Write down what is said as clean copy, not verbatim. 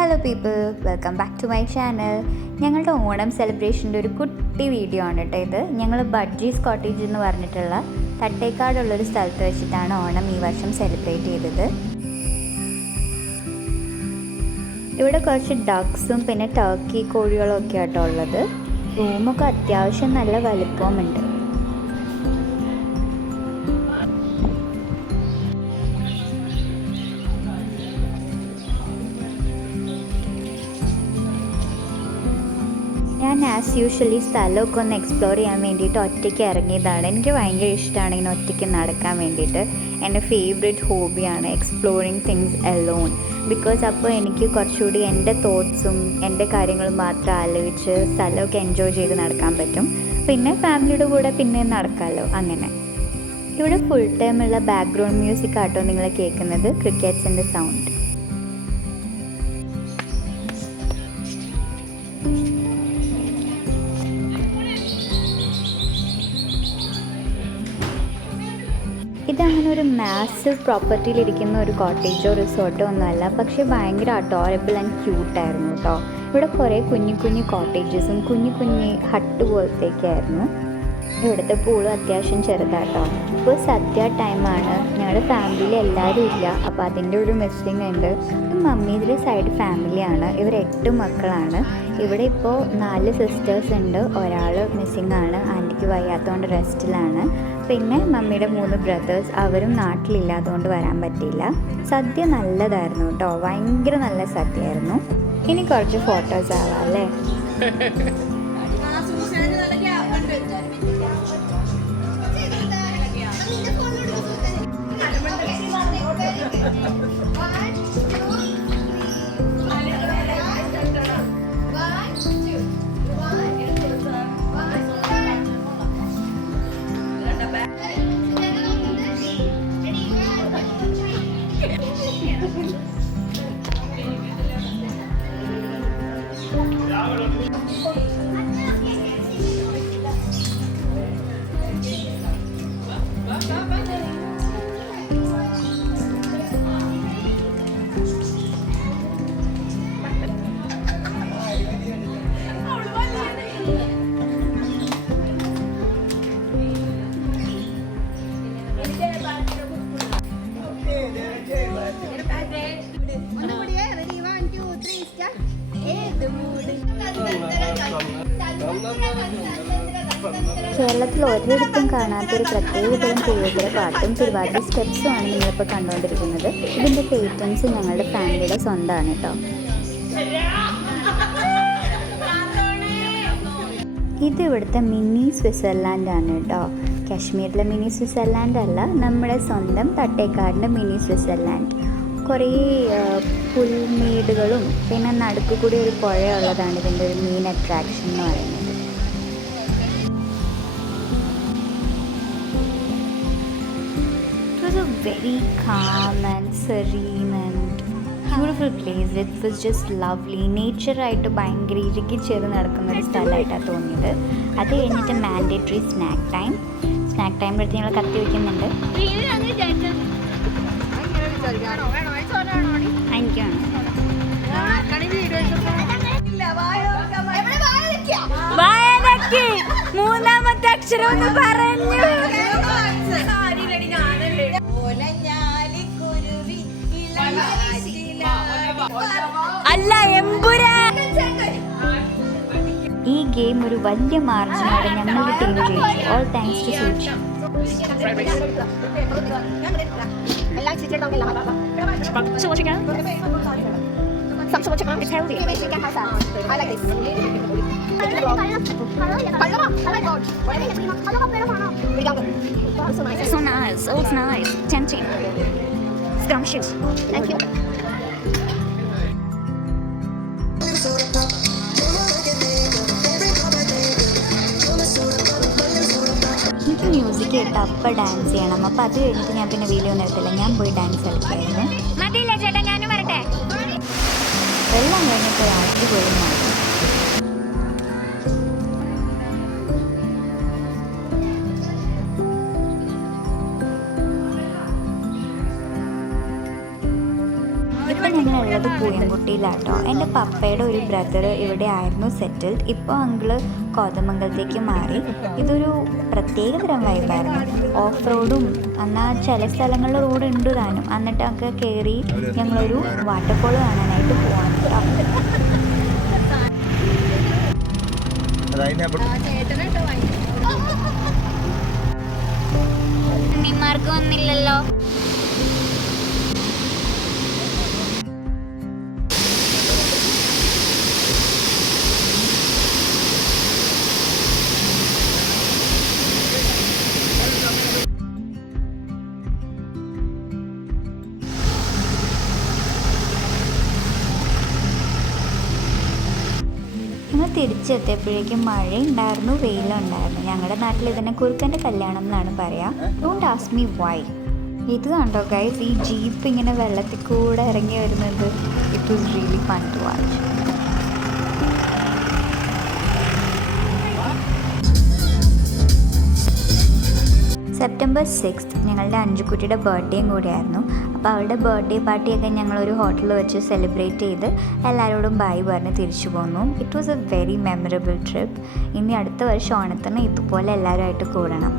Hello people, welcome back to my channel. ഞങ്ങളുടെ ഓണം സെലിബ്രേഷൻ്റെ ഒരു കുട്ടി വീഡിയോ ആണ് കേട്ടോ ഇത്. ഞങ്ങൾ ബഡ്ജീസ് കോട്ടേജ് എന്ന് പറഞ്ഞിട്ടുള്ള തട്ടേക്കാടുള്ളൊരു സ്ഥലത്ത് വെച്ചിട്ടാണ് ഓണം ഈ വർഷം സെലിബ്രേറ്റ് ചെയ്തത്. ഇവിടെ കുറച്ച് ഡക്സും പിന്നെ ടർക്കി കോഴികളും ഒക്കെ ആട്ടോ ഉള്ളത്. റൂമൊക്കെ അത്യാവശ്യം നല്ല വലുപ്പമുണ്ട്. ഞാൻ ആസ് യൂഷ്വലി സ്ഥലമൊക്കെ ഒന്ന് എക്സ്പ്ലോർ ചെയ്യാൻ വേണ്ടിയിട്ട് ഒറ്റയ്ക്ക് ഇറങ്ങിയതാണ്. എനിക്ക് ഭയങ്കര ഇഷ്ടമാണ് ഇങ്ങനെ ഒറ്റയ്ക്ക് നടക്കാൻ വേണ്ടിയിട്ട്. എൻ്റെ ഫേവറേറ്റ് ഹോബിയാണ് എക്സ്പ്ലോറിങ് തിങ്സ് അലോൺ. ബിക്കോസ് അപ്പോൾ എനിക്ക് കുറച്ചുകൂടി എൻ്റെ തോട്ട്സും എൻ്റെ കാര്യങ്ങളും മാത്രം ആലോചിച്ച് സ്ഥലമൊക്കെ എൻജോയ് ചെയ്ത് നടക്കാൻ പറ്റും. പിന്നെ ഫാമിലിയുടെ കൂടെ പിന്നെ നടക്കാമല്ലോ അങ്ങനെ. ഇവിടെ ഫുൾ ടൈമുള്ള ബാക്ക്ഗ്രൗണ്ട് മ്യൂസിക് ആട്ടോ നിങ്ങൾ കേൾക്കുന്നത്, ക്രിക്കറ്റ്സിൻ്റെ സൗണ്ട്. ഇതങ്ങനെ ഒരു മാസീവ് പ്രോപ്പർട്ടിയിലിരിക്കുന്ന ഒരു കോട്ടേജോ റിസോർട്ടോ ഒന്നുമല്ല, പക്ഷേ ഭയങ്കര അഡോറബിൾ ആൻഡ് ക്യൂട്ടായിരുന്നു കേട്ടോ. ഇവിടെ കുറേ കുഞ്ഞു കുഞ്ഞു കോട്ടേജസും കുഞ്ഞു കുഞ്ഞു ഹട്ട് പോലത്തേക്കായിരുന്നു. ഇവിടുത്തെ പൂളും അത്യാവശ്യം ചെറുതാട്ടോ. ഇപ്പോൾ സദ്യ ടൈമാണ്. ഞങ്ങളുടെ ഫാമിലിയിൽ എല്ലാവരും ഇല്ല, അപ്പോൾ അതിൻ്റെ ഒരു മിസ്സിങ് ഉണ്ട്. മമ്മീതിൻ്റെ സൈഡ് ഫാമിലിയാണ്. ഇവർ 8 മക്കളാണ്. ഇവിടെ ഇപ്പോൾ 4 സിസ്റ്റേഴ്സ് ഉണ്ട്. ഒരാൾ മിസ്സിങ് ആണ്, ആൻറ്റിക്ക് വയ്യാത്തതുകൊണ്ട് റെസ്റ്റിലാണ്. പിന്നെ മമ്മിയുടെ 3 ബ്രദേഴ്സ്, അവരും നാട്ടിലില്ലാത്തതുകൊണ്ട് വരാൻ പറ്റിയില്ല. സദ്യ നല്ലതായിരുന്നു കേട്ടോ, ഭയങ്കര നല്ല സദ്യയായിരുന്നു. ഇനി കുറച്ച് ഫോട്ടോസ് ആവാം അല്ലേ. കേരളത്തിൽ ഒരിടത്തും കാണാത്തൊരു പ്രത്യേകതരം തിരുവാതിര പാട്ടും തിരുവാതിര സ്റ്റെപ്സുമാണ് നിങ്ങളിപ്പോൾ കണ്ടുകൊണ്ടിരിക്കുന്നത്. ഇതിൻ്റെ പേറ്റൻസ് ഞങ്ങളുടെ ഫാമിലിയുടെ സ്വന്തമാണ് കേട്ടോ. ഇത് ഇവിടുത്തെ മിനി സ്വിറ്റ്സർലാൻഡാണ് കേട്ടോ. കാശ്മീരിലെ മിനി സ്വിറ്റ്സർലാൻഡ് അല്ല, നമ്മുടെ സ്വന്തം തട്ടേക്കാടിൻ്റെ മിനി സ്വിറ്റ്സർലാൻഡ്. കുറേ പുൽമേടുകളും പിന്നെ നടുക്ക് കൂടി ഒരു പുഴയുള്ളതാണ് ഇതിൻ്റെ ഒരു മെയിൻ അട്രാക്ഷൻ എന്ന് പറയുന്നത്. It was a very calm and serene and beautiful place. It was just lovely. നേച്ചറായിട്ട് ഭയങ്കര ഇറുകിച്ചേർന്ന് നടക്കുന്ന ഒരു സ്ഥലമായിട്ടാണ് തോന്നിയത്. അത് കഴിഞ്ഞിട്ട് മാൻഡേറ്ററി സ്നാക്ക് ടൈം എടുത്ത് ഞങ്ങൾ കത്തി വയ്ക്കുന്നുണ്ട്. മൂന്നാമത്തെ അക്ഷരം ഒന്ന് പറഞ്ഞു. അല്ല എമ്പുരാ. ഈ ഗെയിം ഒരു വലിയ മാർജിനോടെ ഞങ്ങളുടെ ടീം ജയിച്ചു. ഓൾ താങ്ക്സ് ടു സൂചി. It's healthy. I like this. So nice. Oh, it's nice. Tempting. Scrumptious. Thank you. എനിക്ക് മ്യൂസിക് കേട്ട് അപ്പം ഡാൻസ് ചെയ്യണം. അപ്പോൾ അത് കഴിഞ്ഞിട്ട് ഞാൻ പിന്നെ വീഡിയോ നിർത്തില്ല, ഞാൻ പോയി ഡാൻസ് കളിക്കായിരുന്നു. മതിയില്ല ചേട്ടാ, ഞാനും വരട്ടെ. എല്ലാം കഴിഞ്ഞിട്ട് അടിപൊളി മാറി. ഇപ്പം ഞങ്ങളുള്ളത് പൂയംകുട്ടിയിലാട്ടോ. എൻ്റെ പപ്പയുടെ ഒരു ബ്രദർ ഇവിടെ ആയിരുന്നു സെറ്റിൽഡ്. ഇപ്പോൾ അങ്കിള് കോതമംഗലത്തേക്ക് മാറി. ഇതൊരു പ്രത്യേക തരം വൈബായിരുന്നു. ഓഫ് റോഡും എന്നാൽ ചില സ്ഥലങ്ങളിൽ റോഡ് ഉണ്ട് താനും. എന്നിട്ടൊക്കെ കയറി ഞങ്ങളൊരു വാട്ടർഫോൾ കാണാനായിട്ട് പോകണം കേട്ടോ. നിമാർക്ക് വന്നില്ലല്ലോ. ഞങ്ങൾ തിരിച്ചെത്തിയപ്പോഴേക്കും മഴയുണ്ടായിരുന്നു, വെയിലുണ്ടായിരുന്നു. ഞങ്ങളുടെ നാട്ടിൽ ഇതിനെ കുറുക്കൻ്റെ കല്യാണം എന്നാണ് പറയുക. Don't ask me why. ഇത് കണ്ടോ ഗൈസ്, ഈ ജീപ്പ് ഇങ്ങനെ വെള്ളത്തിൽ കൂടെ ഇറങ്ങി വരുന്നത്. It was really fun to watch. September 6 ഞങ്ങളുടെ അഞ്ചുക്കുട്ടിയുടെ ബർത്ത്ഡേയും കൂടിയായിരുന്നു. അപ്പോൾ അവളുടെ ബർത്ത്ഡേ പാർട്ടിയൊക്കെ ഞങ്ങളൊരു ഹോട്ടലിൽ വെച്ച് സെലിബ്രേറ്റ് ചെയ്ത് എല്ലാവരോടും ബൈ പറഞ്ഞ് തിരിച്ചു പോന്നു. It was A very memorable trip. ഇനി അടുത്ത വർഷം ഓണത്തിന് ഇതുപോലെ എല്ലാവരുമായിട്ട് കൂടണം.